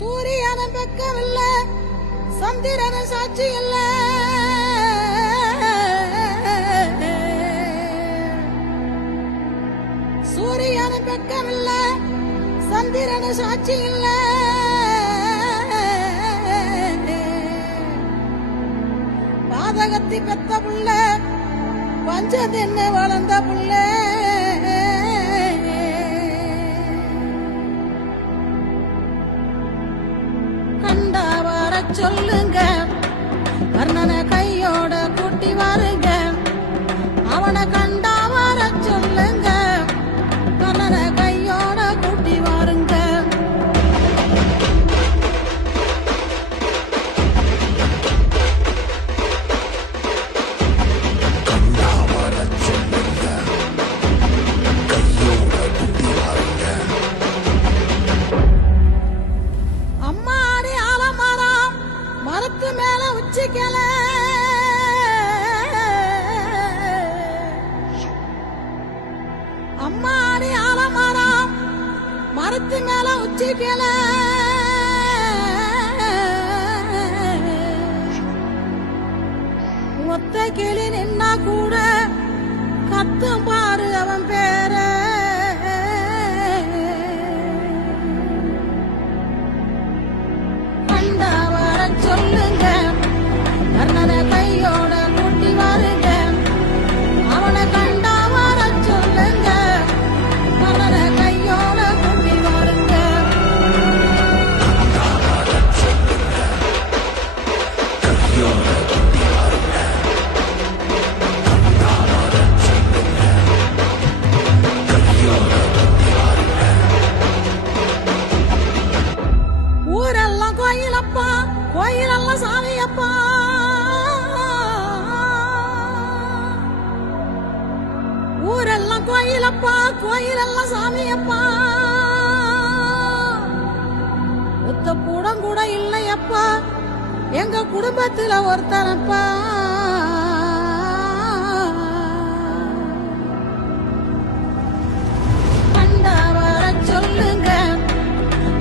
சூரியன பெக்கவில்ல, சந்திரன சாட்சி இல்ல. சூரியன பெக்கவில்ல, சந்திரன சாட்சி இல்ல. பாதகத்தி பெத்த புள்ள, பஞ்சதென்ன வளர்ந்த புள்ள. கண்டா வர சொல்லுங்க, கர்ணனை கையோட கூட்டி வாருங்க. அவனை கண்டா வர சொல்லுங்க, கர்ணனை கையோட கூட்டி வாருங்க. அம்மாடி ஆலமரம் மரத்து மேல உச்சிக்கல. அம்மாடி ஆலமரம் மரத்து மேல உச்சிக்கல. ஒத்த கிளி நின்னா கூட கத்தும் பாரு அவன் பேர. கண்டா வர சொல்லுங்க, கர்ணனை கையோட கூட்டி வாருங்க. அவனை கண்டா வர சொல்லுங்க, கர்ணனை கையோட கூட்டி வாருங்க. ஊரெல்லாம் கோயிலப்பா, கோயிலெல்லாம் சாமியப்பா. ஊரெல்லாம் கோயிலப்பா, கோயிலெல்லாம் சாமியப்பா. ஒத்த கூடம் கூட இல்லையப்பா, எங்க குடும்பத்துல ஒருத்தனப்பா. கண்டா வர சொல்லுங்க,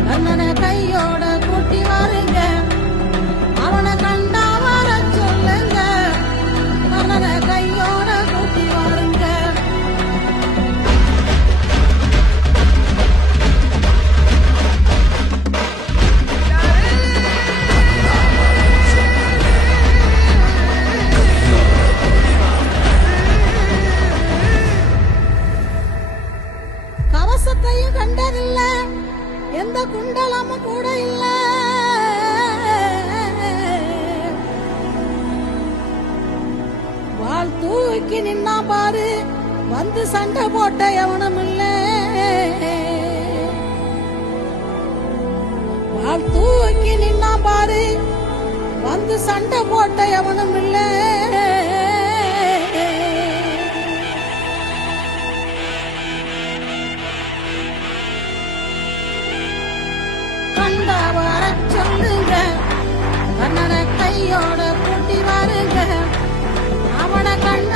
கர்ணனை கையோட கூட்டி வாருங்க. அவனை கண்டா வர சொல்லுங்க, கர்ணனை கையோட கூட்டி வாருங்க. கவசத்தையும் கண்டதில்ல, எந்த குண்டலமும் கூட இல்ல. வாள் தூக்கி நின்னா பாரு, வந்து சண்டை போட்ட எவனும் இல்ல. வாள் தூக்கி நின்னா பாரு, வந்து சண்டை போட்ட எவனும் இல்ல. கண்டா வர சொல்லுங்க, கர்ணனை கையோட கூட்டி வாருங்க. அவனை கண்ட